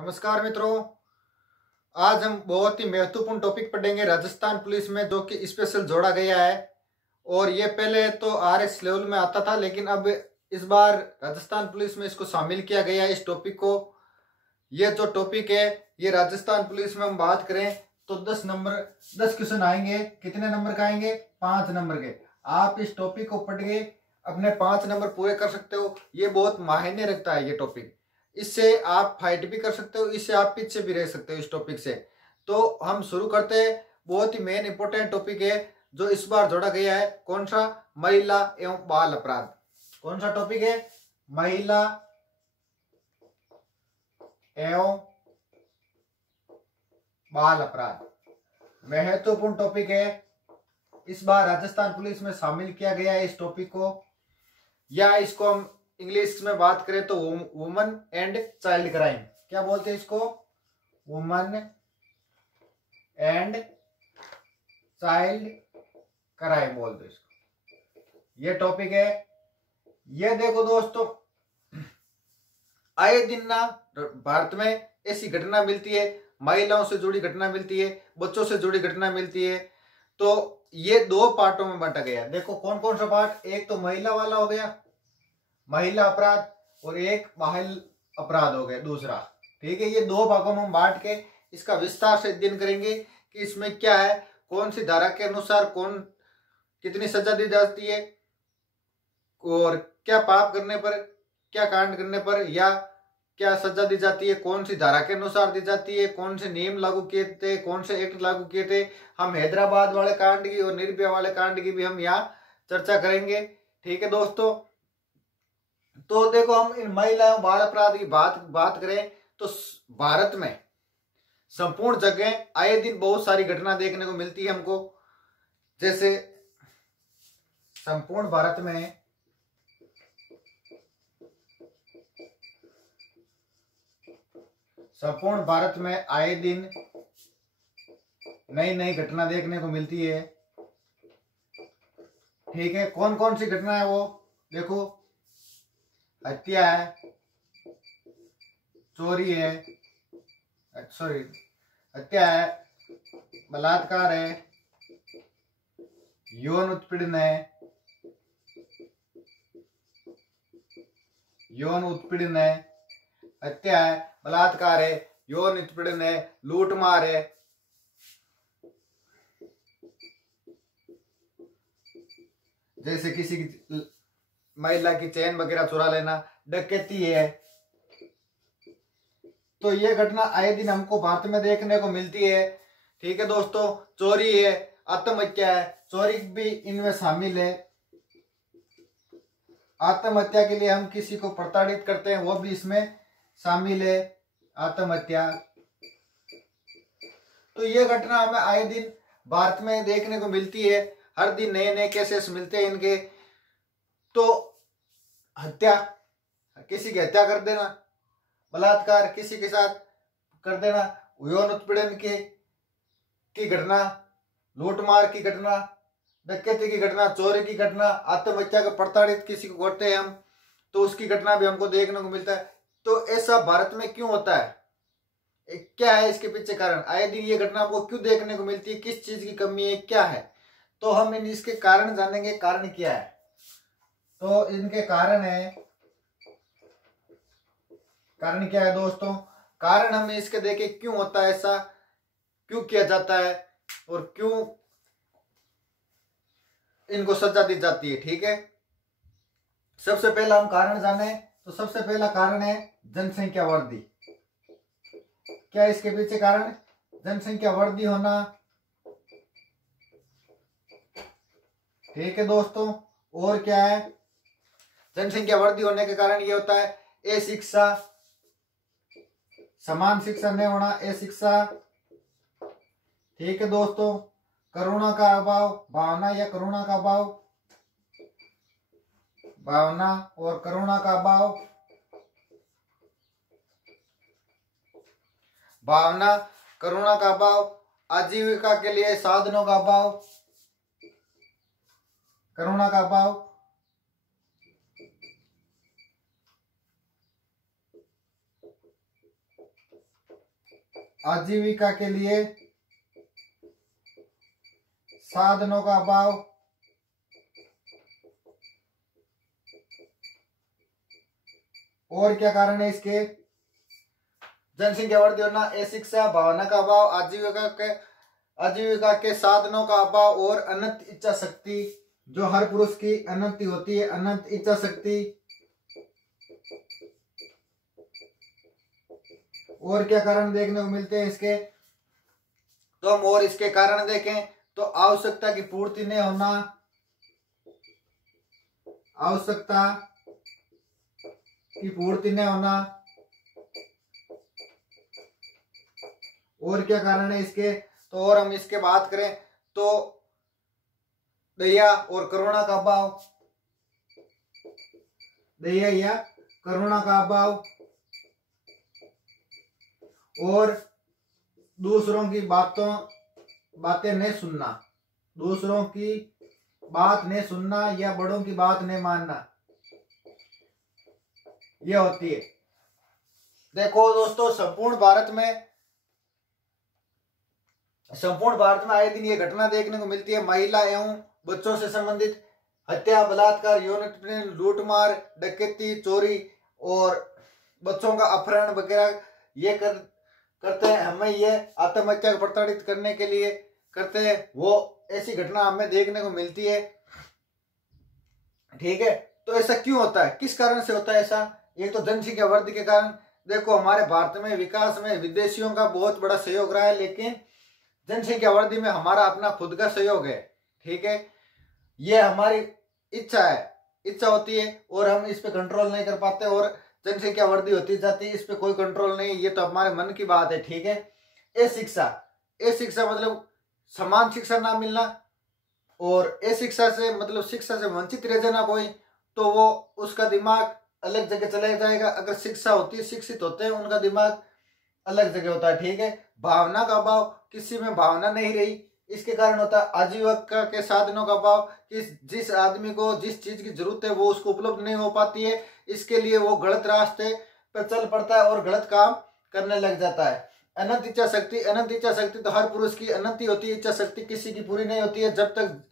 नमस्कार मित्रों। आज हम बहुत ही महत्वपूर्ण टॉपिक पढ़ेंगे राजस्थान पुलिस में, जो कि स्पेशल जोड़ा गया है। और ये पहले तो आरएस लेवल में आता था, लेकिन अब इस बार राजस्थान पुलिस में इसको शामिल किया गया है, इस टॉपिक को। ये जो टॉपिक है, ये राजस्थान पुलिस में हम बात करें तो 10 क्वेश्चन आएंगे। कितने नंबर का आएंगे? 5 नंबर के। आप इस टॉपिक को पढ़ के अपने 5 नंबर पूरे कर सकते हो। ये बहुत मायने रखता है ये टॉपिक। इससे आप फाइट भी कर सकते हो, इससे आप पीछे भी रह सकते हो इस टॉपिक से। तो हम शुरू करते हैं। बहुत ही मेन इंपॉर्टेंट टॉपिक है जो इस बार जोड़ा गया है। कौन सा? महिला एवं बाल अपराध। कौन सा टॉपिक है? महिला एवं बाल अपराध महत्वपूर्ण टॉपिक है। इस बार राजस्थान पुलिस में शामिल किया गया है इस टॉपिक को, या इसको हम इंग्लिश में बात करें तो वुमन एंड चाइल्ड क्राइम। क्या बोलते हैं इसको? वुमन एंड चाइल्ड क्राइम बोलते हैं इसको। ये टॉपिक है। ये देखो दोस्तों, आए दिन ना भारत में ऐसी घटना मिलती है, महिलाओं से जुड़ी घटना मिलती है, बच्चों से जुड़ी घटना मिलती है। तो ये 2 पार्टों में बांटा गया। देखो कौन कौन सा पार्ट। एक तो महिला वाला हो गया, महिला अपराध, और एक बाल अपराध हो गया दूसरा। ठीक है, ये 2 भागों में हम बांट के इसका विस्तार से अध्ययन करेंगे कि इसमें क्या है, कौन सी धारा के अनुसार कौन कितनी सजा दी जाती है, और क्या पाप करने पर, क्या कांड करने पर या क्या सजा दी जाती है, कौन सी धारा के अनुसार दी जाती है, कौन से नियम लागू किए थे, कौन से एक्ट लागू किए थे। हम हैदराबाद वाले कांड की और निर्भया वाले कांड की भी हम यहाँ चर्चा करेंगे। ठीक है दोस्तों, तो देखो हम इन महिला एवं बाल अपराध की बात करें तो भारत में संपूर्ण जगह आए दिन बहुत सारी घटना देखने को मिलती है हमको। जैसे संपूर्ण भारत में आए दिन नई नई घटना देखने को मिलती है। ठीक है, कौन कौन सी घटना है वो देखो। हत्या है, चोरी है, सॉरी हत्या है, बलात्कार है, यौन उत्पीड़न है, हत्या है, बलात्कार है, यौन उत्पीड़न है, लूटमार है, जैसे किसी की महिला की चैन वगैरह चुरा लेना, डकैती है। तो ये घटना आए दिन हमको भारत में देखने को मिलती है। ठीक है दोस्तों, चोरी है, आत्महत्या है, चोरी भी इनमें शामिल है। आत्महत्या के लिए हम किसी को प्रताड़ित करते हैं, वो भी इसमें शामिल है, आत्महत्या। तो ये घटना हमें आए दिन भारत में देखने को मिलती है। हर दिन नए नए केसेस मिलते हैं इनके। तो हत्या, किसी की हत्या कर देना, बलात्कार किसी के साथ कर देना, यौन उत्पीड़न की घटना, लूटमार की घटना, डकैती की घटना, चोरी की घटना, आत्महत्या का प्रताड़ित किसी को करते हैं हम, तो उसकी घटना भी हमको देखने को मिलता है। तो ऐसा भारत में क्यों होता है? क्या है इसके पीछे कारण? आए दिन ये घटना हमको क्यों देखने को मिलती है? किस चीज की कमी है, क्या है? तो हम इसके कारण जानेंगे। कारण क्या है? तो इनके कारण क्या है दोस्तों? कारण हमें इसके देखे क्यों होता है, ऐसा क्यों किया जाता है, और क्यों इनको सजा दी जाती है। ठीक है, सबसे पहला हम कारण जाने तो सबसे पहला कारण है जनसंख्या वृद्धि। क्या है इसके पीछे कारण? जनसंख्या वृद्धि होना। ठीक है दोस्तों, और क्या है? जनसंख्या वृद्धि होने के कारण ये होता है अशिक्षा, समान शिक्षा नहीं होना, अशिक्षा। ठीक है दोस्तों, करुणा का अभाव, भावना या करुणा का अभाव, भावना और करुणा का अभाव, भावना, करुणा का अभाव, आजीविका के लिए साधनों का अभाव, करुणा का अभाव। आजीविका के लिए साधनों का अभाव, और क्या कारण है इसके? जनसंख्या वृद्धि होना, अशिक्षा, भावना का अभाव, आजीविका के साधनों का अभाव और अनंत इच्छा शक्ति, जो हर पुरुष की अनंत होती है, अनंत इच्छा शक्ति। और क्या कारण देखने को मिलते हैं इसके? तो हम और इसके कारण देखें तो आवश्यकता की पूर्ति नहीं होना, आवश्यकता की पूर्ति नहीं होना। और क्या कारण है इसके? तो और हम इसके बात करें तो दया और करुणा का अभाव, दया या करुणा का अभाव, और दूसरों की बातें नहीं सुनना, दूसरों की बात नहीं सुनना या बड़ों की बात नहीं मानना, यह होती है। देखो दोस्तों, संपूर्ण भारत में आए दिन ये घटना देखने को मिलती है। महिला एवं बच्चों से संबंधित हत्या, बलात्कार, यौन उत्पीड़न, लूटमार, डकैती, चोरी और बच्चों का अपहरण वगैरह ये करते हैं। हमें ये आत्महत्या को प्रताड़ित करने के लिए करते हैं, वो ऐसी घटना हमें देखने को मिलती है। ठीक है, तो ऐसा क्यों होता है, किस कारण से होता है ऐसा? एक तो जनसंख्या वृद्धि के कारण। देखो, हमारे भारत में विकास में विदेशियों का बहुत बड़ा सहयोग रहा है, लेकिन जनसंख्या वृद्धि में हमारा अपना खुद का सहयोग है। ठीक है, ये हमारी इच्छा है, इच्छा होती है और हम इस पे कंट्रोल नहीं कर पाते और जनसंख्या वृद्धि होती जाती है, इस पे कोई कंट्रोल नहीं, ये तो हमारे मन की बात है। ठीक है, शिक्षा मतलब समान शिक्षा ना मिलना, और शिक्षा से मतलब शिक्षा से वंचित रह जाना कोई, तो वो उसका दिमाग अलग जगह चला जाएगा। अगर शिक्षा होती है, शिक्षित होते हैं, उनका दिमाग अलग जगह होता है। ठीक है, भावना का अभाव, किसी में भावना नहीं रही, इसके कारण होता है। आजीविका के साधनों का अभाव, कि जिस आदमी को जिस चीज की जरूरत है वो उसको उपलब्ध नहीं हो पाती है, इसके लिए वो गलत रास्ते पर चल पड़ता है और गलत काम करने लग जाता है। अनंत इच्छा शक्ति तो हर पुरुष की अनंत ही होती है, इच्छा शक्ति किसी की पूरी नहीं होती है। जब तक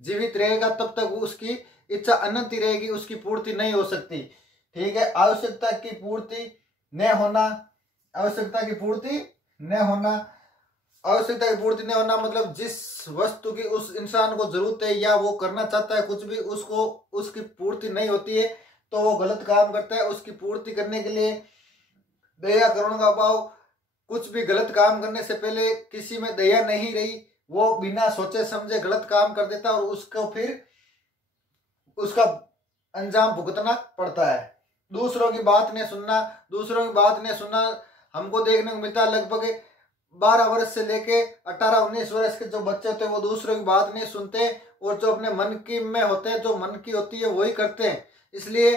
जीवित रहेगा तब तक उसकी इच्छा अनंत ही रहेगी, उसकी पूर्ति नहीं हो सकती। ठीक है, आवश्यकता की पूर्ति न होना, आवश्यकता की पूर्ति न होना मतलब जिस वस्तु की उस इंसान को जरूरत है या वो करना चाहता है कुछ भी, उसको उसकी पूर्ति नहीं होती है तो वो गलत काम करता है। उसकी पूर्ति करने के लिए दया करुणा का अभाव, कुछ भी गलत काम करने से पहले किसी में दया नहीं रही, वो बिना सोचे समझे गलत काम कर देता और उसको फिर उसका अंजाम भुगतना पड़ता है। दूसरों की बात नहीं सुनना हमको देखने को मिलता है। लगभग 12 वर्ष से लेके 18-19 वर्ष के जो बच्चे होते हैं वो दूसरों की बात नहीं सुनते और जो अपने मन की में होते हैं, जो मन की होती है वही करते हैं, इसलिए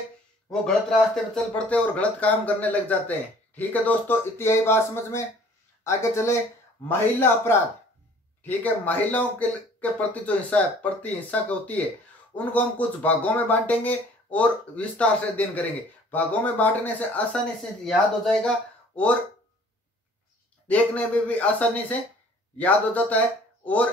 वो गलत रास्ते पर चल पड़ते हैं और गलत काम करने लग जाते हैं। ठीक है दोस्तों, इतनी यही बात समझ में। आगे चले, महिला अपराध। ठीक है, महिलाओं के प्रति जो हिंसा होती है, उनको हम कुछ भागों में बांटेंगे और विस्तार से अध्ययन करेंगे। भागों में बांटने से आसानी से याद हो जाएगा और देखने में भी आसानी से याद हो जाता है और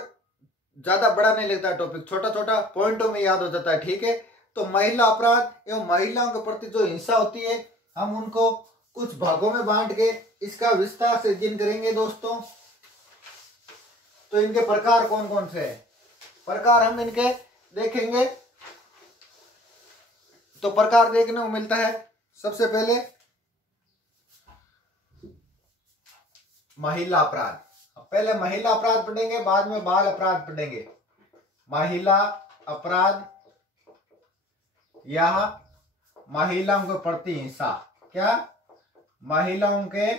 ज्यादा बड़ा नहीं लगता टॉपिक, छोटा छोटा पॉइंटों में याद हो जाता है। ठीक है, तो महिला अपराध एवं महिलाओं के प्रति जो हिंसा होती है, हम उनको कुछ भागों में बांट के इसका विस्तार से अध्ययन करेंगे दोस्तों। तो इनके प्रकार कौन कौन से हैं, प्रकार हम इनके देखेंगे। तो प्रकार देखने को मिलता है, सबसे पहले महिला अपराध। पहले महिला अपराध पढ़ेंगे, बाद में बाल अपराध पढ़ेंगे। महिला अपराध या महिलाओं के प्रति हिंसा। क्या? महिलाओं के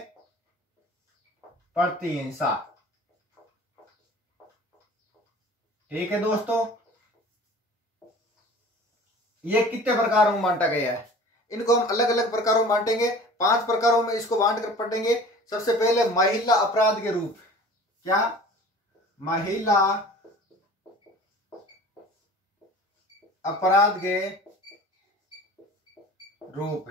प्रति हिंसा। ठीक है दोस्तों, ये कितने प्रकारों में बांटा गया है, इनको हम अलग अलग प्रकारों में बांटेंगे। 5 प्रकारों में इसको बांट कर पढ़ेंगे। सबसे पहले महिला अपराध के रूप। क्या? महिला अपराध के रूप।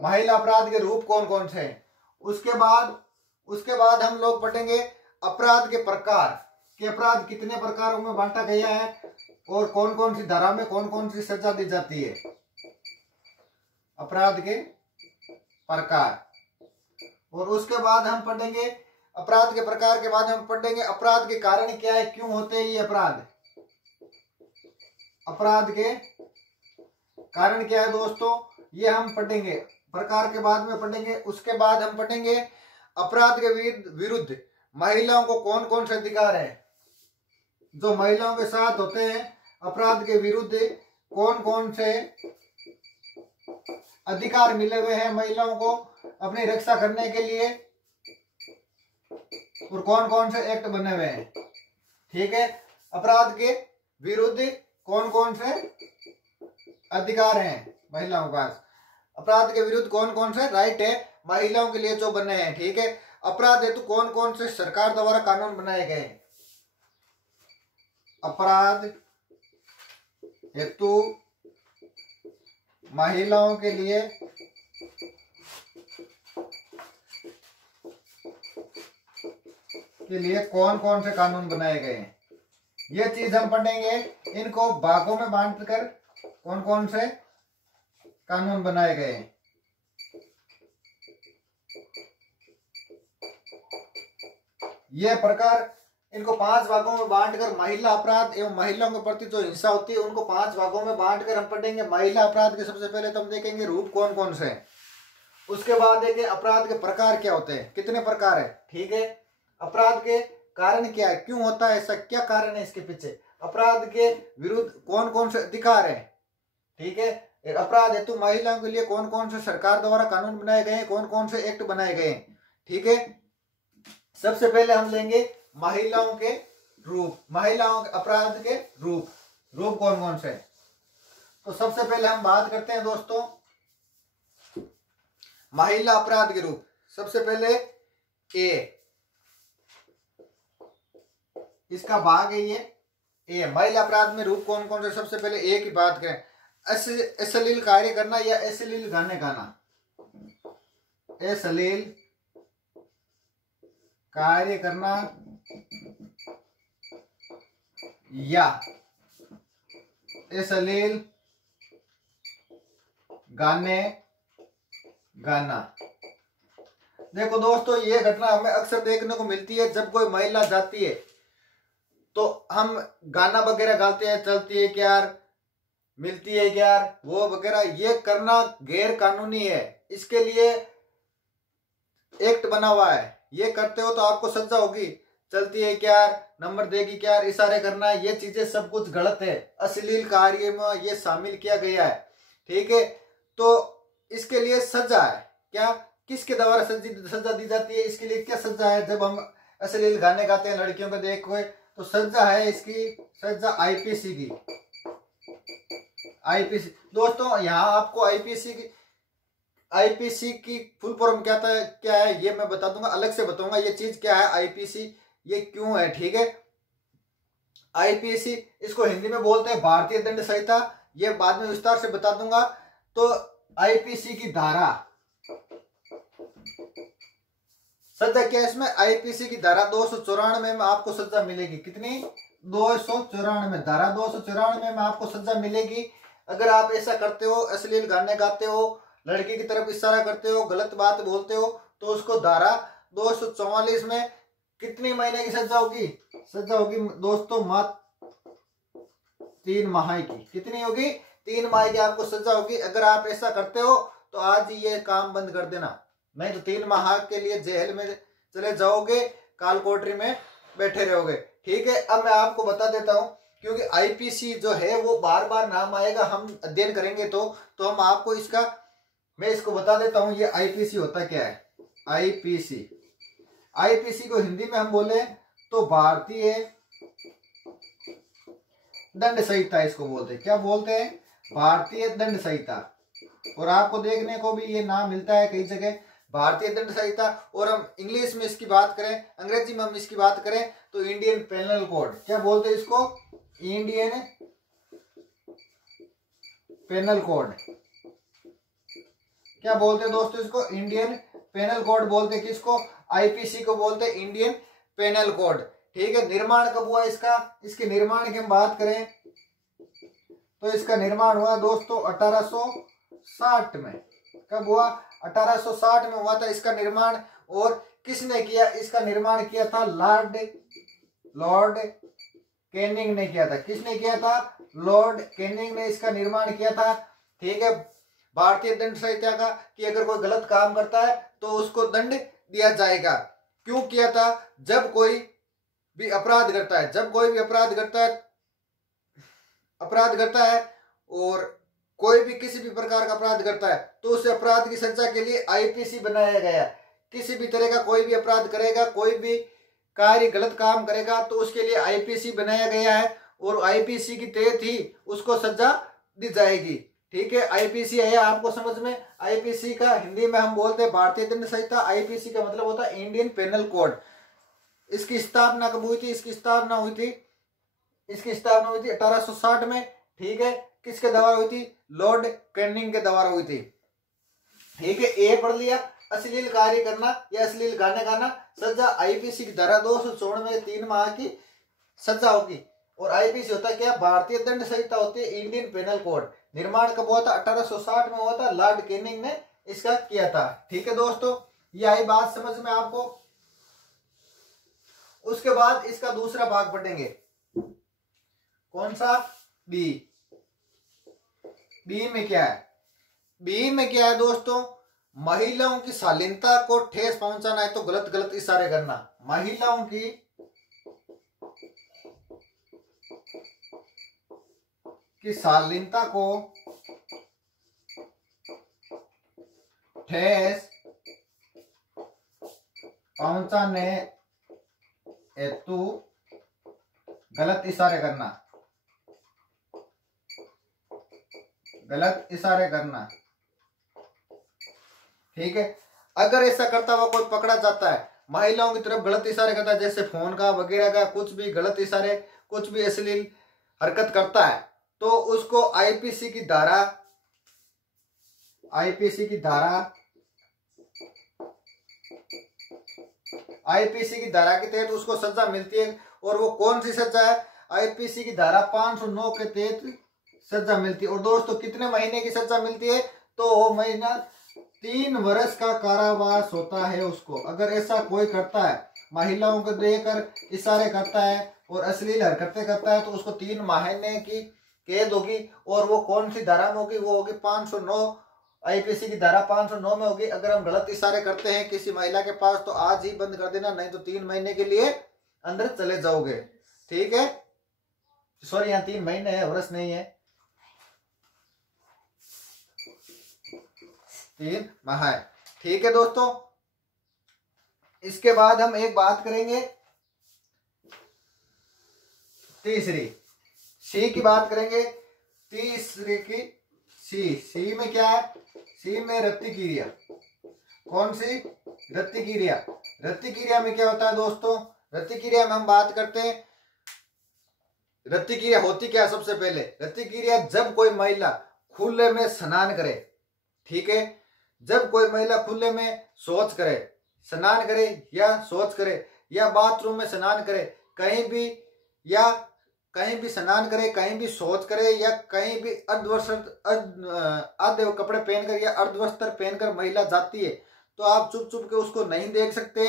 महिला अपराध के रूप कौन कौन से हैं? उसके बाद उसके बाद हम लोग पढ़ेंगे अपराध के प्रकार, कि अपराध कितने प्रकारों में बांटा गया है और कौन कौन सी धारा में कौन कौन सी सजा दी जाती है। अपराध के प्रकार। और उसके बाद हम पढ़ेंगे अपराध के प्रकार के बाद हम पढ़ेंगे अपराध के कारण क्या है, क्यों होते हैं ये अपराध। अपराध के कारण क्या है दोस्तों, ये हम पढ़ेंगे, प्रकार के बाद में पढ़ेंगे। उसके बाद हम पढ़ेंगे अपराध के विरुद्ध महिलाओं को कौन कौन से अधिकार है, जो महिलाओं के साथ होते हैं अपराध के विरुद्ध कौन कौन से अधिकार मिले हुए हैं महिलाओं को अपनी रक्षा करने के लिए, और कौन कौन से एक्ट बने हुए हैं। ठीक है, अपराध के विरुद्ध कौन कौन से अधिकार हैं महिलाओं के पास, अपराध के विरुद्ध कौन कौन से राइट है महिलाओं के लिए जो बने हैं। ठीक है, अपराध हेतु कौन कौन से सरकार द्वारा कानून बनाए गए। अपराध हेतु महिलाओं के लिए कौन कौन से कानून बनाए गए हैं, ये चीज हम पढ़ेंगे। इनको भागों में बांटकर कौन कौन से कानून बनाए गए हैं। ये प्रकार इनको 5 भागों में बांटकर महिला अपराध एवं महिलाओं के प्रति जो हिंसा होती है उनको 5 भागों में बांटकर हम पढ़ेंगे। महिला अपराध के सबसे पहले तो हम देखेंगे रूप कौन कौन से हैं। उसके बाद देखेंगे अपराध के प्रकार क्या होते हैं, कितने प्रकार है। ठीक है, अपराध के कारण क्या है, क्यों होता है ऐसा, क्या कारण है इसके पीछे, अपराध के विरुद्ध कौन कौन से अधिकार है। ठीक है, अपराध हेतु महिलाओं के लिए कौन कौन से सरकार द्वारा कानून बनाए गए हैं, कौन कौन से एक्ट बनाए गए हैं। ठीक है, सबसे पहले हम लेंगे महिलाओं के रूप, महिलाओं के अपराध के रूप, रूप कौन कौन से। तो सबसे पहले हम बात करते हैं दोस्तों महिला अपराध के रूप। सबसे पहले ए, इसका भाग है ये ए, महिला अपराध में रूप कौन कौन से। सबसे पहले ए की बात करें, अश्लील कार्य करना या अश्लील गाने गाना, अश्लील कार्य करना या अश्लील गाने गाना। देखो दोस्तों, ये घटना हमें अक्सर देखने को मिलती है। जब कोई महिला जाती है तो हम गाना वगैरह गाते हैं, चलती है क्या यार, मिलती है क्या यार, वो वगैरह, ये करना गैर कानूनी है। इसके लिए एक्ट बना हुआ है, ये करते हो तो आपको सजा होगी। चलती है क्या यार, नंबर देगी क्या यार, इशारे करना, ये चीजें सब कुछ गलत है, अश्लील कार्य में ये शामिल किया गया है। ठीक है, तो इसके लिए सजा है। क्या, किसके द्वारा सजा दी जाती है, इसके लिए क्या सजा है। जब हम अश्लील गाने गाते हैं लड़कियों को देख कोई, तो सजा है इसकी, सजा आईपीसी की। आईपीसी दोस्तों, यहाँ आपको आईपीसी की फुल फॉर्म क्या है ये मैं बता दूंगा, अलग से बताऊंगा ये चीज क्या है आईपीसी, ये क्यों है। ठीक है, आईपीसी इसको हिंदी में बोलते हैं भारतीय दंड संहिता, ये बाद में विस्तार से बता दूंगा। तो आईपीसी की धारा, सजा क्या है इसमें, आईपीसी की धारा 294 में आपको सजा मिलेगी। कितनी, 294, धारा 294 में आपको सजा मिलेगी अगर आप ऐसा करते हो, अश्लील गाने गाते हो, लड़की की तरफ इशारा करते हो, गलत बात बोलते हो, तो उसको धारा 244 में कितनी महीने की सजा होगी, सजा होगी दोस्तों मात्र 3 माह की। कितनी होगी, 3 माह की आपको सजा होगी। अगर आप ऐसा करते हो तो आज ही ये काम बंद कर देना, नहीं तो 3 माह के लिए जेल में चले जाओगे, काल कोठरी में बैठे रहोगे। ठीक है, अब मैं आपको बता देता हूं, क्योंकि आईपीसी जो है वो बार बार नाम आएगा, हम अध्ययन करेंगे तो हम आपको इसका, मैं इसको बता देता हूं ये आईपीसी होता क्या है। आईपीसी, आईपीसी को हिंदी में हम बोले तो भारतीय दंड संहिता, इसको बोलते हैं, क्या बोलते हैं, भारतीय दंड संहिता। और आपको देखने को भी ये नाम मिलता है कई जगह, भारतीय दंड संहिता। और हम इंग्लिश में इसकी बात करें, अंग्रेजी में हम इसकी बात करें तो इंडियन पेनल कोड, क्या बोलते हैं इसको, इंडियन पेनल कोड, क्या बोलते हैं दोस्तों इसको, इंडियन पेनल कोड बोलते हैं किसको, आईपीसी को बोलते हैं इंडियन पेनल कोड। ठीक है, निर्माण कब हुआ इसका, इसके निर्माण की हम बात करें तो इसका निर्माण हुआ दोस्तों 1860 में। कब हुआ, 1860 में हुआ था इसका निर्माण। और किसने किया इसका निर्माण, किया था लॉर्ड कैनिंग ने किया था। किसने किया था, लॉर्ड कैनिंग ने इसका निर्माण किया था। ठीक है, भारतीय दंड संहिता का कि अगर कोई गलत काम करता है तो उसको दंड दिया जाएगा। क्यों किया था, जब कोई भी अपराध करता है, जब कोई भी अपराध करता है और कोई भी किसी भी प्रकार का अपराध करता है तो उस अपराध की सजा के लिए आईपीसी बनाया गया। किसी भी तरह का कोई भी अपराध करेगा, कोई भी कार्य गलत काम करेगा तो उसके लिए आईपीसी बनाया गया है और आईपीसी की तहत ही उसको सजा दी जाएगी। ठीक है, आईपीसी है आपको समझ में। आईपीसी का हिंदी में हम बोलते हैं भारतीय दंड संहिता। आईपीसी का मतलब होता है इंडियन पेनल कोड। इसकी स्थापना कब हुई थी, इसकी स्थापना हुई थी 1860 में। ठीक है, किसके द्वारा हुई थी, लॉर्ड कैनिंग के द्वारा हुई थी। ठीक है, ए पढ़ लिया, अश्लील कार्य करना या अश्लील गाने गाना, सजा आईपीसी की धारा 254 में 3 माह की सजा होगी। और आईपीसी होता है क्या, भारतीय दंड संहिता होती है इंडियन पेनल कोड। निर्माण कब हुआ था, 1860 में हुआ था, लॉर्ड कैनिंग ने इसका किया था। ठीक है दोस्तों, ये आई बात समझ में आपको। उसके बाद इसका दूसरा भाग पढ़ेंगे, कौन सा, बी में क्या है, बी में क्या है दोस्तों, महिलाओं की शालीनता को ठेस पहुंचाना है तो गलत गलत इशारे करना। महिलाओं की शालीनता को ठेस पहुंचाने हेतु गलत इशारे करना, गलत इशारे करना। ठीक है, अगर ऐसा करता हुआ कोई पकड़ा जाता है, महिलाओं की तरफ गलत इशारे करता है, जैसे फोन का वगैरह का कुछ भी गलत इशारे, कुछ भी अश्लील हरकत करता है, तो उसको आईपीसी की धारा के तहत उसको सजा मिलती है। और वो कौन सी सजा है, आईपीसी की धारा 509 के तहत सजा मिलती है। और दोस्तों कितने महीने की सजा मिलती है, तो वो महीना 3 वर्ष का कारावास होता है उसको। अगर ऐसा कोई करता है, महिलाओं को देकर इशारे करता है और अश्लील हरकतें करता है, तो उसको 3 महीने की कैद होगी। और वो कौन सी धारा में होगी, वो होगी 509, आईपीसी की धारा 509 में होगी। अगर हम गलत इशारे करते हैं किसी महिला के पास तो आज ही बंद कर देना, नहीं तो 3 महीने के लिए अंदर चले जाओगे। ठीक है, सॉरी यहाँ 3 महीने है, वर्ष नहीं है, 3 माह है। ठीक है दोस्तों, इसके बाद हम एक बात करेंगे, तीसरी सी की बात करेंगे। तीसरी की सी में क्या है, सी में रत्ती क्रिया। कौन सी, रत्ती क्रिया। रत्ती क्रिया में क्या होता है दोस्तों, रत्ती क्रिया में हम बात करते हैं, रत्ती क्रिया होती क्या, सबसे पहले रत्ती क्रिया जब कोई महिला खुले में स्नान करे। ठीक है, जब कोई महिला खुले में शौच करे, स्नान करे या शौच करे या बाथरूम में स्नान करे, कहीं भी स्नान करे, कहीं भी शौच करे या कहीं भी आधे कपड़े पहनकर या अर्धवस्त्र पहनकर महिला जाती है, तो आप चुप चुप के उसको नहीं देख सकते।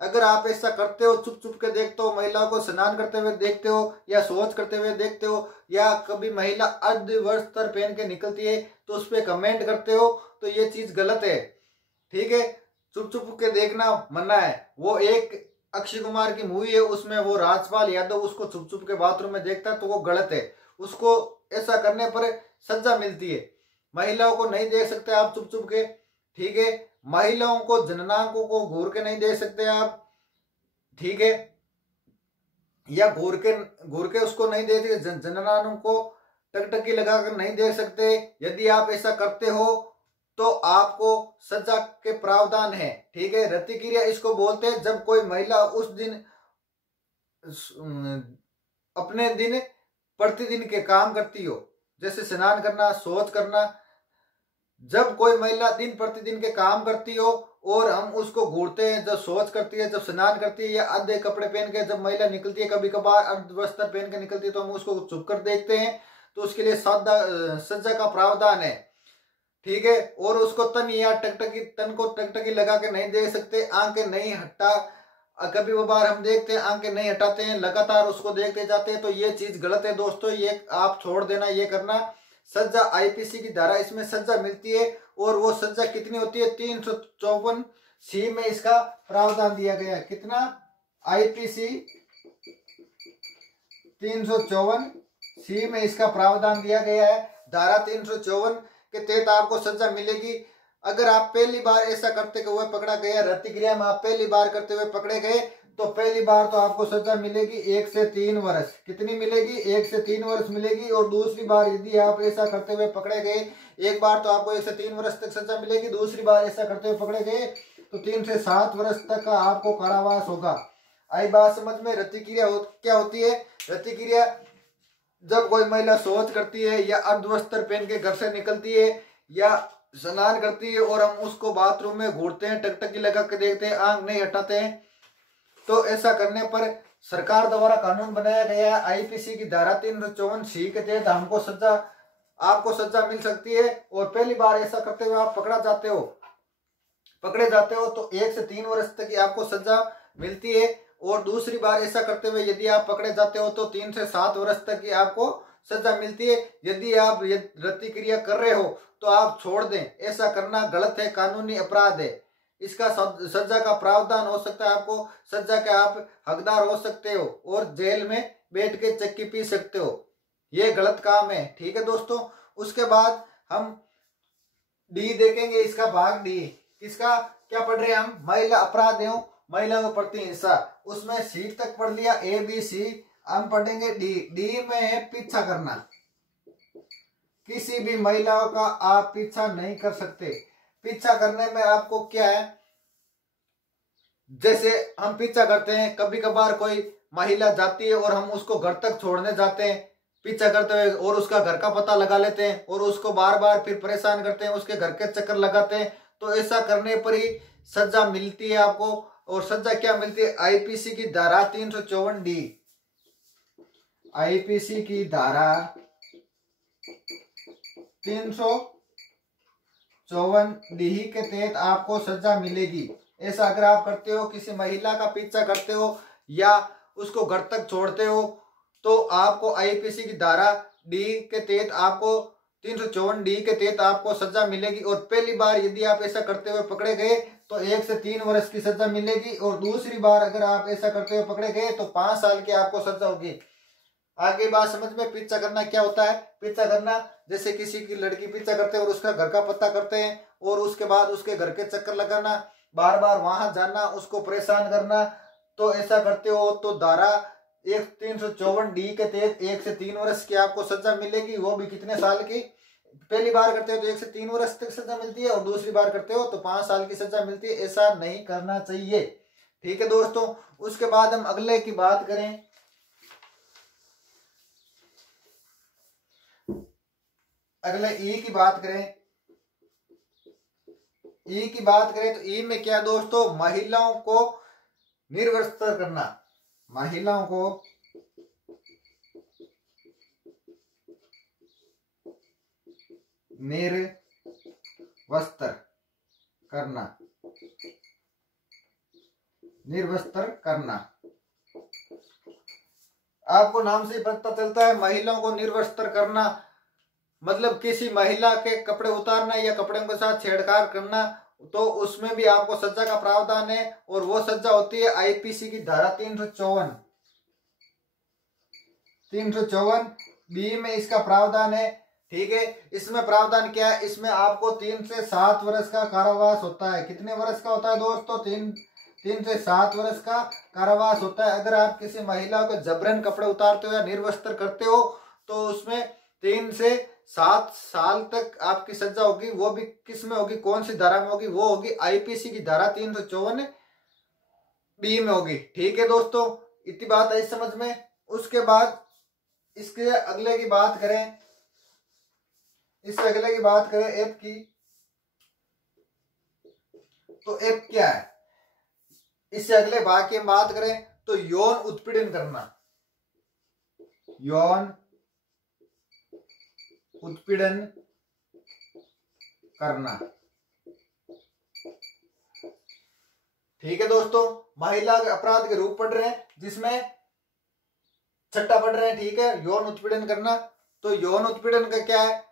अगर आप ऐसा करते हो, चुप चुप के देखते हो, महिलाओं को स्नान करते हुए देखते हो या शौच करते हुए देखते हो, या कभी महिला अर्धवस्त्र पहन के निकलती है तो उस पर कमेंट करते हो, तो ये चीज गलत है। ठीक है, चुप चुप के देखना मना है। वो एक अक्षय कुमार की मूवी है, उसमें वो राजपाल यादव उसको चुप चुप के बाथरूम में देखता है, तो वो गलत है, उसको ऐसा करने पर सजा मिलती है। महिलाओं को नहीं देख सकते आप चुप चुप के। ठीक है, महिलाओं को जननांगों को घूर के नहीं देख सकते आप। ठीक है, या घूर के उसको नहीं देख सकते, जननांगों को टकटकी लगाकर नहीं देख सकते। यदि आप ऐसा करते हो तो आपको सजा के प्रावधान है। ठीक है, रति क्रिया इसको बोलते हैं जब कोई महिला उस दिन अपने दिन प्रतिदिन के काम करती हो, जैसे स्नान करना, शौच करना, जब कोई महिला दिन प्रतिदिन के काम करती हो और हम उसको घूरते हैं, जब शौच करती है, जब स्नान करती है, या आधे कपड़े पहन के जब महिला निकलती है, कभी कभार अर्धवस्त्र पहन के निकलती है, तो हम उसको छुप कर देखते हैं, तो उसके लिए सज्जा का प्रावधान है। ठीक है। और उसको तन या टकटकी, तन को टकटकी लगा के नहीं देख सकते, आंखें नहीं हटा, कभी बार हम देखते हैं आंखें नहीं हटाते हैं, लगातार उसको देखते जाते हैं, तो ये चीज गलत है दोस्तों, ये आप छोड़ देना, ये करना। सज्जा आईपीसी की धारा इसमें सज्जा मिलती है, और वो सज्जा कितनी होती है, 354 सी में इसका प्रावधान दिया गया है। कितना, आईपीसी 354 सी में इसका प्रावधान दिया गया है। धारा 354 के तहत आपको सजा मिलेगी। अगर आप पहली बार ऐसा करते हुए पकड़ा गया, रति क्रिया में आप पहली बार करते हुए पकड़े गए, तो पहली बार तो आपको सजा मिलेगी 1 से 3 वर्ष। कितनी मिलेगी, 1 से 3 वर्ष मिलेगी। और दूसरी बार यदि आप ऐसा करते हुए पकड़े गए, एक बार तो आपको 1 से 3 वर्ष तक सजा मिलेगी, दूसरी बार ऐसा करते हुए पकड़े गए तो 3 से 7 वर्ष तक का आपको कारावास होगा। आई बात समझ में। रति क्रिया क्या होती है, रति क्रिया जब कोई महिला शौच करती है, या अर्धवस्त्र पहन के घर से निकलती है, या स्नान करती है, और हम उसको बाथरूम में घूरते हैं, टकटकी लगा के देखते हैं, आंख नहीं हटाते हैं, तो ऐसा करने पर सरकार द्वारा कानून बनाया गया है, आईपीसी की धारा 354 सी के तहत हमको सजा, आपको सजा मिल सकती है। और पहली बार ऐसा करते हुए आप पकड़े जाते हो तो 1 से 3 वर्ष तक की आपको सजा मिलती है। और दूसरी बार ऐसा करते हुए यदि आप पकड़े जाते हो तो 3 से 7 वर्ष तक की आपको सजा मिलती है। यदि आप रति क्रिया कर रहे हो तो आप छोड़ दें, ऐसा करना गलत है, कानूनी अपराध है। इसका सजा का प्रावधान हो सकता है, आपको सजा के आप हकदार हो सकते हो, और जेल में बैठ के चक्की पी सकते हो। ये गलत काम है। ठीक है दोस्तों। उसके बाद हम डी देखेंगे, इसका भाग डी। इसका क्या पढ़ रहे हैं हम, महिला अपराध एवं महिला के प्रति हिंसा। उसमें सी तक पढ़ लिया, ए बी सी। हम पढ़ेंगे डी। डी में है पीछा करना। किसी भी महिला का आप पीछा नहीं कर सकते। पीछा करने में आपको क्या है, जैसे हम पीछा करते हैं, कभी कभार कोई महिला जाती है और हम उसको घर तक छोड़ने जाते हैं पीछा करते हुए, और उसका घर का पता लगा लेते हैं, और उसको बार बार फिर परेशान करते हैं, उसके घर के चक्कर लगाते हैं, तो ऐसा करने पर ही सजा मिलती है आपको। और सजा क्या मिलती है, आईपीसी की धारा 354 डी। आईपीसी की धारा 354 डी के तहत आपको सजा मिलेगी। ऐसा अगर आप करते हो, किसी महिला का पीछा करते हो या उसको घर तक छोड़ते हो, तो आपको आईपीसी की धारा डी के तहत आपको 354 डी के तहत आपको सजा मिलेगी। और पहली बार यदि आप ऐसा करते हुए पकड़े गए तो 1 से 3 वर्ष की सजा मिलेगी, और दूसरी बार अगर आप ऐसा करते हुए पकड़े गए तो 5 साल की आपको सजा होगी। आगे बात समझ में। पीछा करना क्या होता है, पीछा करना जैसे किसी की लड़की पीछा करते हैं और उसका घर का पता करते हैं, और उसके बाद उसके घर के चक्कर लगाना, बार बार वहां जाना, उसको परेशान करना, तो ऐसा करते हो तो धारा 354 डी के तहत 1 से 3 वर्ष की आपको सजा मिलेगी। वो भी कितने साल की, पहली बार करते हो तो 1 से 3 वर्ष तक सजा मिलती है, और दूसरी बार करते हो तो 5 साल की सजा मिलती है। ऐसा नहीं करना चाहिए। ठीक है दोस्तों। उसके बाद हम अगले की बात करें, अगले ई की बात करें। ई की बात करें तो ई में क्या दोस्तों, महिलाओं को निर्वस्त्र करना। महिलाओं को निर्वस्त्र करना। निर्वस्त्र करना, आपको नाम से पता चलता है, महिलाओं को निर्वस्त्र करना मतलब किसी महिला के कपड़े उतारना या कपड़ों के साथ छेड़छाड़ करना, तो उसमें भी आपको सजा का प्रावधान है। और वो सजा होती है आईपीसी की धारा 354 बी में इसका प्रावधान है। ठीक है। इसमें प्रावधान क्या है, इसमें आपको 3 से 7 वर्ष का कारावास होता है। कितने वर्ष का होता है दोस्तों, 3 से 7 वर्ष का कारावास होता है। अगर आप किसी महिला को जबरन कपड़े उतारते हो या निर्वस्त्र करते हो तो उसमें 3 से 7 साल तक आपकी सजा होगी। वो भी किस में होगी, कौन सी धारा में होगी, वो होगी आईपीसी की धारा 354 बी में होगी। ठीक है दोस्तों, इतनी बात आई समझ में। उसके बाद इसके अगले की बात करें, इससे अगले की बात करें एफ की, तो एफ क्या है? इससे अगले भाग की हम बात करें तो यौन उत्पीड़न करना, यौन उत्पीड़न करना। ठीक है दोस्तों, महिला अपराध के रूप पढ़ रहे हैं, जिसमें छठा पढ़ रहे हैं। ठीक है, यौन उत्पीड़न करना। तो यौन उत्पीड़न का क्या है?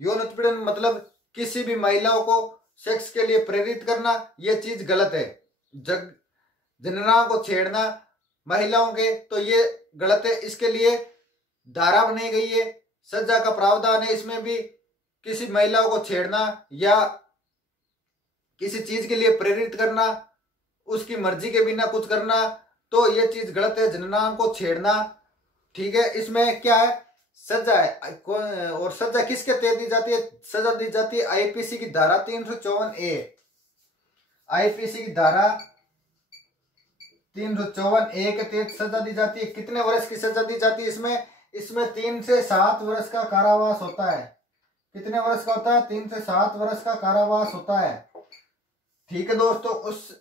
यौन उत्पीड़न मतलब किसी भी महिलाओं को सेक्स के लिए प्रेरित करना, यह चीज गलत है। जननांग को छेड़ना महिलाओं के, तो ये गलत है। इसके लिए धारा बनाई गई है, सजा का प्रावधान है इसमें भी। किसी महिलाओं को छेड़ना या किसी चीज के लिए प्रेरित करना, उसकी मर्जी के बिना कुछ करना, तो ये चीज गलत है, जननांग को छेड़ना। ठीक है, इसमें क्या है? सजा है। और सजा किसके तहत दी जाती है? सजा दी जाती है आईपीसी की धारा 354A। आईपीसी की धारा 354A के तहत सजा दी जाती है। कितने वर्ष की सजा दी जाती है इसमें 3 से 7 वर्ष का कारावास होता है। कितने वर्ष का होता है? 3 से 7 वर्ष का कारावास होता है। ठीक है दोस्तों, उस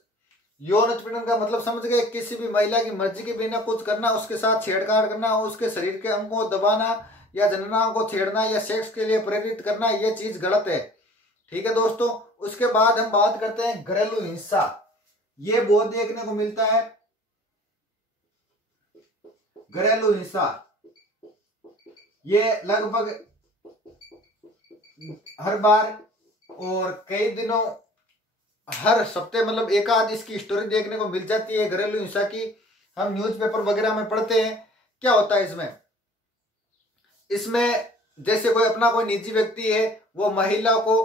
यौन उत्पीड़न का मतलब समझ गए? किसी भी महिला की मर्जी के बिना कुछ करना, उसके साथ छेड़छाड़ करना, उसके शरीर के अंगों को दबाना या जननांग को छेड़ना या सेक्स के लिए प्रेरित करना, यह चीज गलत है। ठीक है दोस्तों, उसके बाद हम बात करते हैं घरेलू हिंसा। ये बहुत देखने को मिलता है, घरेलू हिंसा। ये लगभग हर बार और कई दिनों, हर सप्ताह मतलब एक आध इसकी स्टोरी देखने को मिल जाती है घरेलू हिंसा की। हम न्यूज़पेपर वगैरह में पढ़ते हैं। क्या होता है इसमें जैसे कोई निजी व्यक्ति है, वो महिला को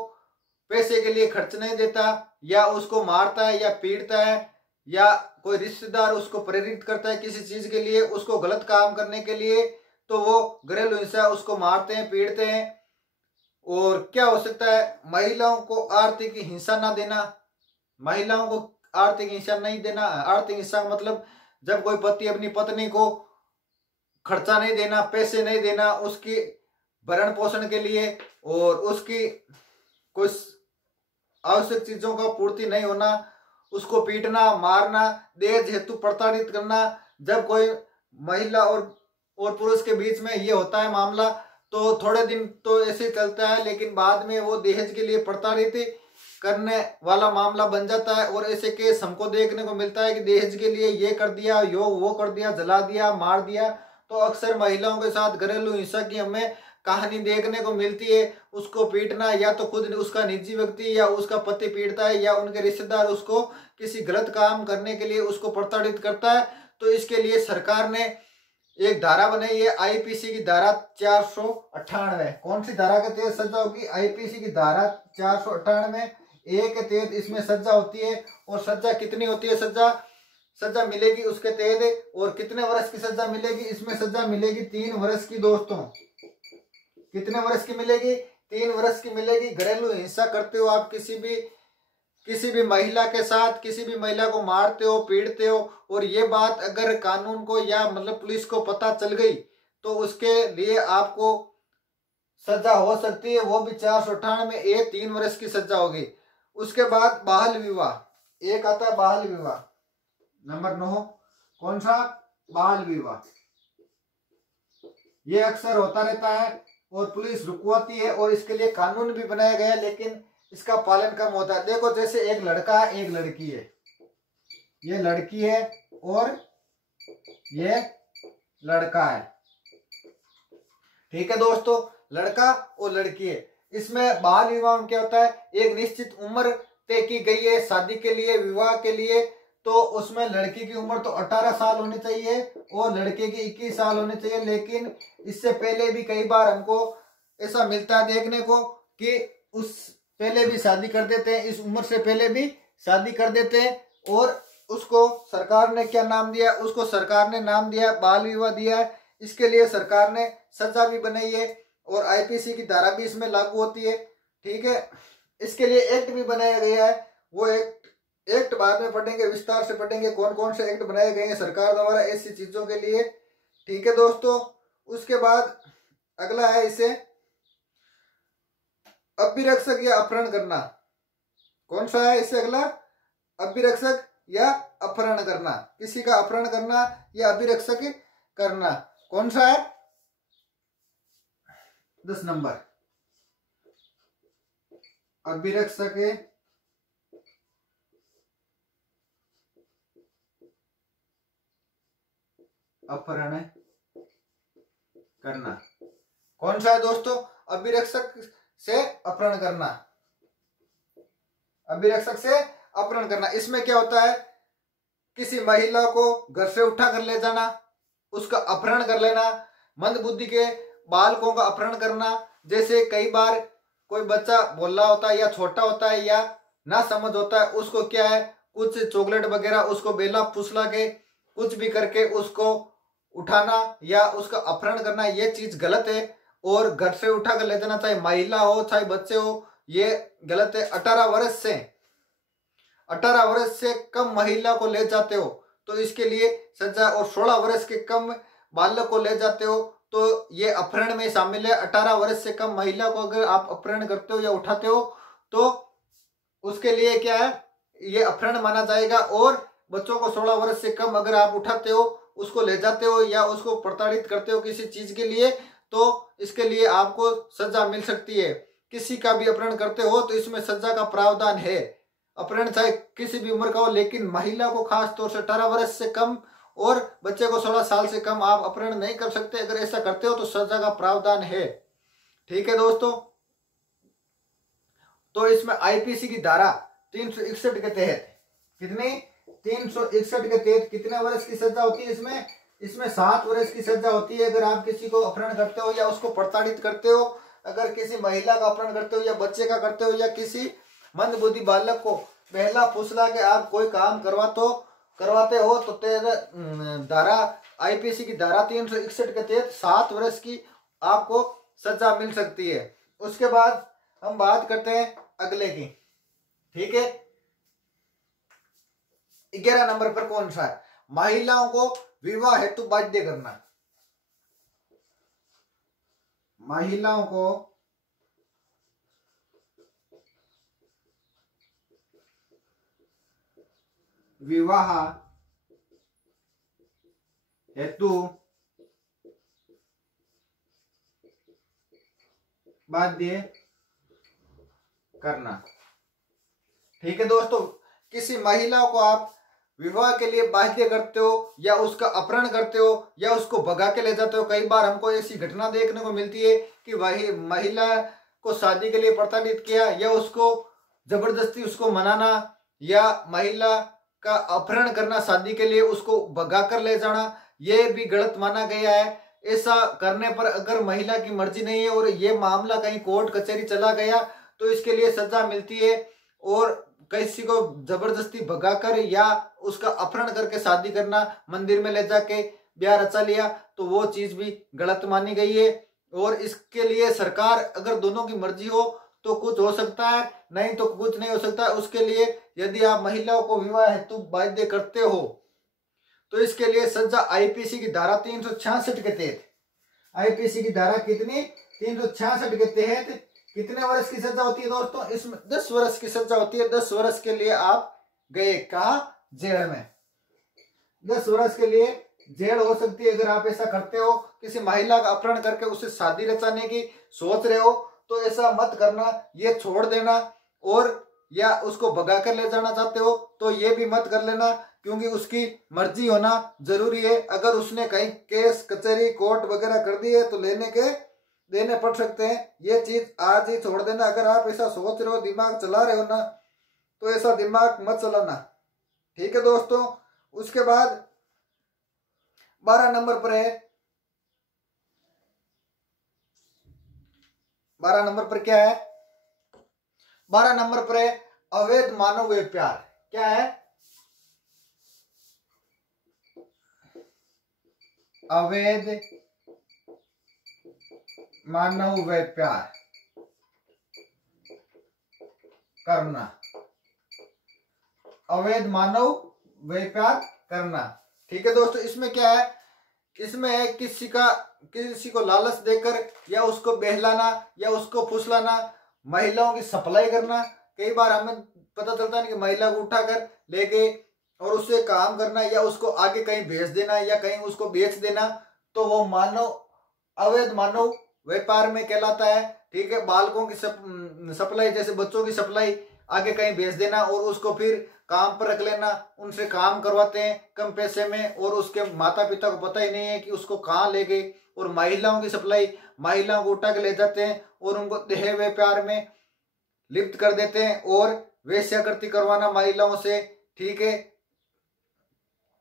पैसे के लिए खर्च नहीं देता, या उसको मारता है या पीटता है, या कोई रिश्तेदार उसको प्रेरित करता है किसी चीज के लिए, उसको गलत काम करने के लिए, तो वो घरेलू हिंसा, उसको मारते हैं, पीटते हैं। और क्या हो सकता है? महिलाओं को आर्थिक हिंसा ना देना, महिलाओं को आर्थिक हिंसा नहीं देना। आर्थिक हिंसा का मतलब जब कोई पति अपनी पत्नी को खर्चा नहीं देना, पैसे नहीं देना उसकी भरण पोषण के लिए, और उसकी कुछ आवश्यक चीजों का पूर्ति नहीं होना, उसको पीटना, मारना, दहेज हेतु प्रताड़ित करना। जब कोई महिला और पुरुष के बीच में ये होता है मामला, तो थोड़े दिन तो ऐसे चलता है, लेकिन बाद में वो दहेज के लिए प्रताड़ित करने वाला मामला बन जाता है। और ऐसे केस हमको देखने को मिलता है कि दहेज के लिए ये कर दिया, वो कर दिया, जला दिया, मार दिया। तो अक्सर महिलाओं के साथ घरेलू हिंसा की हमें कहानी देखने को मिलती है। उसको पीटना, या तो खुद उसका निजी व्यक्ति या उसका पति पीटता है, या उनके रिश्तेदार उसको किसी गलत काम करने के लिए उसको प्रताड़ित करता है। तो इसके लिए सरकार ने एक धारा बनाई है, आईपीसी की धारा 498। कौन सी धारा के तहत सजा होगी? आईपीसी की धारा 498A के तहत इसमें सजा होती है। और सजा कितनी होती है? सजा मिलेगी उसके तहत, और कितने वर्ष की सजा मिलेगी? इसमें सजा मिलेगी 3 वर्ष की दोस्तों। कितने वर्ष की मिलेगी? 3 वर्ष की मिलेगी। घरेलू हिंसा करते हो आप किसी भी महिला के साथ, किसी भी महिला को मारते हो, पीटते हो, और ये बात अगर कानून को या मतलब पुलिस को पता चल गई, तो उसके लिए आपको सजा हो सकती है, वो भी 498A 3 वर्ष की सजा होगी। उसके बाद बाल विवाह, एक आता है बाल विवाह, नंबर 9। कौन सा? बाल विवाह। ये अक्सर होता रहता है और पुलिस रुकवाती है, और इसके लिए कानून भी बनाया गया है, लेकिन इसका पालन कम होता है। देखो, जैसे एक लड़का है, एक लड़की है, ये लड़की है और ये लड़का है। ठीक है दोस्तों, लड़का और लड़की है। इसमें बाल विवाह में क्या होता है? एक निश्चित उम्र तय की गई है शादी के लिए, विवाह के लिए। तो उसमें लड़की की उम्र तो 18 साल होनी चाहिए और लड़के की 21 साल होनी चाहिए। लेकिन इससे पहले भी कई बार हमको ऐसा मिलता है देखने को कि उस पहले भी शादी कर देते हैं, इस उम्र से पहले भी शादी कर देते हैं, और उसको सरकार ने क्या नाम दिया? उसको सरकार ने नाम दिया बाल विवाह दिया है। इसके लिए सरकार ने सजा भी बनाई है, और आईपीसी की धारा भी इसमें लागू होती है। ठीक है, इसके लिए एक्ट भी बनाया गया है। वो एक्ट बाद में पढ़ेंगे, विस्तार से पढ़ेंगे कौन कौन से एक्ट बनाए गए हैं सरकार द्वारा ऐसी चीजों के लिए। ठीक है दोस्तों, उसके बाद अगला है इसे अभिरक्षक या अपहरण करना। कौन सा है इससे अगला? अभिरक्षक या अपहरण करना, किसी का अपहरण करना या अभिरक्षक करना। कौन सा है? 10 नंबर, अभिरक्षक अपहरण करना। कौन सा है दोस्तों? अभिरक्षक से अपहरण करना, अभिरक्षक से अपहरण करना। इसमें क्या होता है, किसी महिला को घर से उठा कर ले जाना, उसका अपहरण कर लेना, मंदबुद्धि के बालकों का अपहरण करना। जैसे कई बार कोई बच्चा बोला होता है या छोटा होता है या ना समझ होता है, उसको क्या है कुछ चॉकलेट वगैरह उसको बेला फुसला के कुछ भी करके उसको उठाना या उसका अपहरण करना, ये चीज गलत है। और घर से उठा कर ले जाना, चाहे महिला हो चाहे बच्चे हो, ये गलत है। 18 वर्ष से कम महिला को ले जाते हो तो इसके लिए सजा, और 16 वर्ष के कम बालक को ले जाते हो तो ये अपहरण में शामिल है। 18 वर्ष से कम महिला को अगर आप अपहरण करते हो या उठाते हो तो उसके लिए क्या है, ये अपहरण माना जाएगा। और बच्चों को 16 वर्ष से कम अगर आप उठाते हो, उसको ले जाते हो या उसको प्रताड़ित करते हो किसी चीज के लिए, तो इसके लिए आपको सजा मिल सकती है। किसी का भी अपहरण करते हो तो इसमें सजा का प्रावधान है। अपहरण चाहे किसी भी उम्र का हो, लेकिन महिला को खास तौर से 18 वर्ष से कम और बच्चे को 16 साल से कम आप अपहरण नहीं कर सकते। अगर ऐसा करते हो तो सजा का प्रावधान है। ठीक है दोस्तों, तो इसमें आईपीसी की धारा 361 के तहत कितनी, 361 के तहत कितने वर्ष की सजा होती है? इसमें 7 वर्ष की सजा होती है। अगर आप किसी को अपहरण करते हो या उसको प्रताड़ित करते हो, अगर किसी महिला का अपहरण करते हो या बच्चे का करते हो या किसी मंदबुद्धि बालक को बहला फुसला के आप कोई काम करवाते हो तो धारा आईपीसी की धारा 361 के तहत 7 वर्ष की आपको सजा मिल सकती है। उसके बाद हम बात करते हैं अगले की। ठीक है, 11 नंबर पर कौन सा है? महिलाओं को विवाह हेतु बाध्य करना। महिलाओं को विवाह हेतु बाध्य करना। ठीक है दोस्तों, किसी महिला को आप विवाह के लिए बाध्य करते हो या उसका अपहरण करते हो या उसको भगा के ले जाते हो। कई बार हमको ऐसी घटना देखने को मिलती है कि वही महिला को शादी के लिए प्रताड़ित किया या उसको जबरदस्ती उसको मनाना या महिला का अपहरण करना, शादी के लिए उसको भगा कर ले जाना, ये भी गलत माना गया है। ऐसा करने पर अगर महिला की मर्जी नहीं है और ये मामला कहीं कोर्ट कचहरी चला गया तो इसके लिए सजा मिलती है। और किसी को जबरदस्ती भगाकर या उसका अपहरण करके शादी करना, मंदिर में ले जाके ब्याह रचा लिया, तो वो चीज भी गलत मानी गई है। और इसके लिए सरकार अगर दोनों की मर्जी हो तो कुछ हो सकता है, नहीं तो कुछ नहीं हो सकता। उसके लिए यदि आप महिलाओं को विवाह हेतु बाध्य करते हो तो इसके लिए सजा आईपीसी की धारा 366 के तहत, आईपीसी की धारा कितनी, 366 के तहत कितने वर्ष की सजा होती है दोस्तों? इसमें 10 वर्ष की सजा होती है। 10 वर्ष के लिए आप गए कहा, जेल में। 10 वर्ष के लिए जेल हो सकती है अगर आप ऐसा करते हो। किसी महिला का अपहरण करके उससे शादी रचाने की सोच रहे हो तो ऐसा मत करना, ये छोड़ देना। और या उसको भगा कर ले जाना चाहते हो तो ये भी मत कर लेना, क्योंकि उसकी मर्जी होना जरूरी है। अगर उसने कहीं केस कचहरी कोर्ट वगैरह कर दिए तो देने पड़ सकते हैं। ये चीज आज ही छोड़ देना। अगर आप ऐसा सोच रहे हो, दिमाग चला रहे हो ना, तो ऐसा दिमाग मत चलाना। ठीक है दोस्तों, उसके बाद 12 नंबर पर है, 12 नंबर पर क्या है? 12 नंबर पर है अवैध मानव व्यापार। क्या है? अवैध मानव व्यापार करना, अवैध मानव व्यापार करना। ठीक है दोस्तों, इसमें क्या है? इसमें किसी को लालच देकर या उसको बहलाना या उसको फुसलाना, महिलाओं की सप्लाई करना, कई बार हमें पता चलता है कि महिला को उठाकर लेके और उससे काम करना या उसको आगे कहीं भेज देना या कहीं उसको बेच देना, तो वो अवैध मानव व्यापार में कहलाता है। ठीक है, बालकों की सप्लाई, जैसे बच्चों की सप्लाई आगे कहीं भेज देना और उसको फिर काम पर रख लेना, उनसे काम करवाते हैं कम पैसे में और उसके माता पिता को पता ही नहीं है कि उसको कहाँ ले गए। और महिलाओं की सप्लाई, महिलाओं को उठा के ले जाते हैं और उनको देह व्यापार में लिप्त कर देते हैं और वेश्याकृति करवाना महिलाओं से। ठीक है,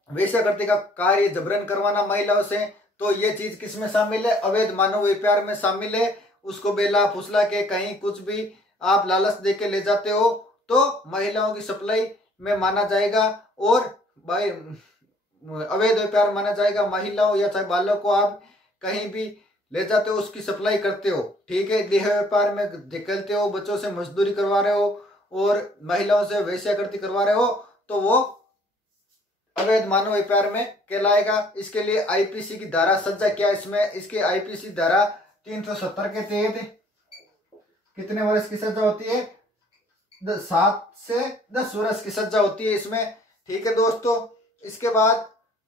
वेश्याकृति का कार्य जबरन करवाना महिलाओं से, तो ये चीज किसमें शामिल है? अवैध मानव व्यापार में शामिल है। उसको बेला फुसला के कहीं कुछ भी आप लालच दे के ले जाते हो तो महिलाओं की सप्लाई में माना जाएगा और भाई अवैध व्यापार माना जाएगा। महिलाओं या चाहे बालक को आप कहीं भी ले जाते हो, उसकी सप्लाई करते हो। ठीक है, देह व्यापार में धकेलते हो, बच्चों से मजदूरी करवा रहे हो और महिलाओं से वेश्याकृति करवा रहे हो, तो वो अवैध मानव व्यापार में कहलाएगा। इसके लिए आईपीसी की धारा सजा क्या है इसमें? इसके आईपीसी धारा 370 के तहत कितने वर्ष की सजा होती है? 7 से 10 वर्ष की सजा होती है इसमें। ठीक है दोस्तों, इसके बाद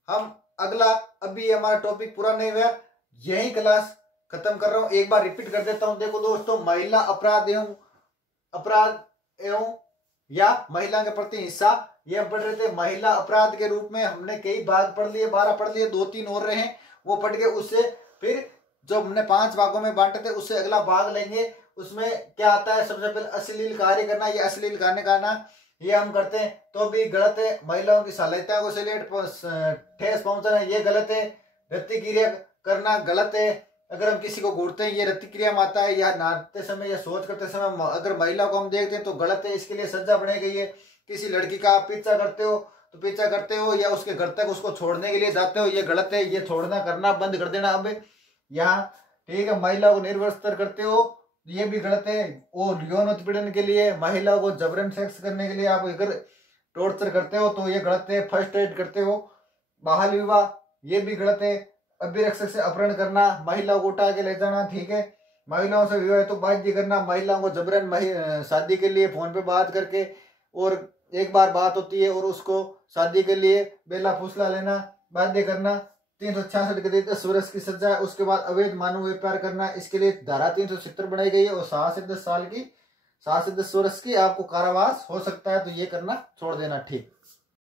हम अगला, अभी हमारा टॉपिक पूरा नहीं हुआ, यही क्लास खत्म कर रहा हूं, एक बार रिपीट कर देता हूं। देखो दोस्तों, महिला अपराध एवं या महिला के प्रति हिंसा, ये हम पढ़ रहे थे। महिला अपराध के रूप में हमने कई भाग पढ़ लिए, 12 पढ़ लिए, 2-3 और रहे वो पढ़ के, उससे फिर जो हमने 5 भागों में बांटे थे उससे अगला भाग लेंगे। उसमें क्या आता है? सबसे पहले अश्लील कार्य करना। ये अश्लील गाने गाना ये हम करते हैं तो भी गलत है। महिलाओं की सहलता को ठेस पहुंचाना ये गलत है। रति क्रिया करना गलत है। अगर हम किसी को घूरते हैं ये रति क्रिया में आता है, या नहाते समय या शौच करते समय अगर महिला को हम देखते हैं तो गलत है, इसके लिए सजा बनाई गई है। किसी लड़की का आप पीछा करते हो तो पीछा करते हो या उसके घर तक उसको छोड़ने के लिए जाते हो, ये गलत है, ये छोड़ना करना बंद कर देना अब यहाँ। ठीक है, महिला को निर्वस्त्र करते हो ये भी गलत है। और यौन उत्पीड़न के लिए, महिला को जबरन सेक्स करने के लिए आप अगर टॉर्चर करते हो तो ये गलत है। फर्स्ट एड करते हो, बाल विवाह ये भी गलत है। अभिरक्षक से अपहरण करना, महिला को उठा के ले जाना। ठीक है, महिलाओं से विवाह तो बाध्य करना, महिलाओं को जबरन शादी के लिए फोन पे बात करके, और एक बार बात होती है और उसको शादी के लिए बेला फुसला लेना, बाध्य करना। 366 के तहत 10 वर्ष की सजा है। उसके बाद अवैध मानव व्यापार करना, इसके लिए धारा 370 बनाई गई है और 7 से 10 वर्ष की आपको कारावास हो सकता है, तो ये करना छोड़ देना। ठीक।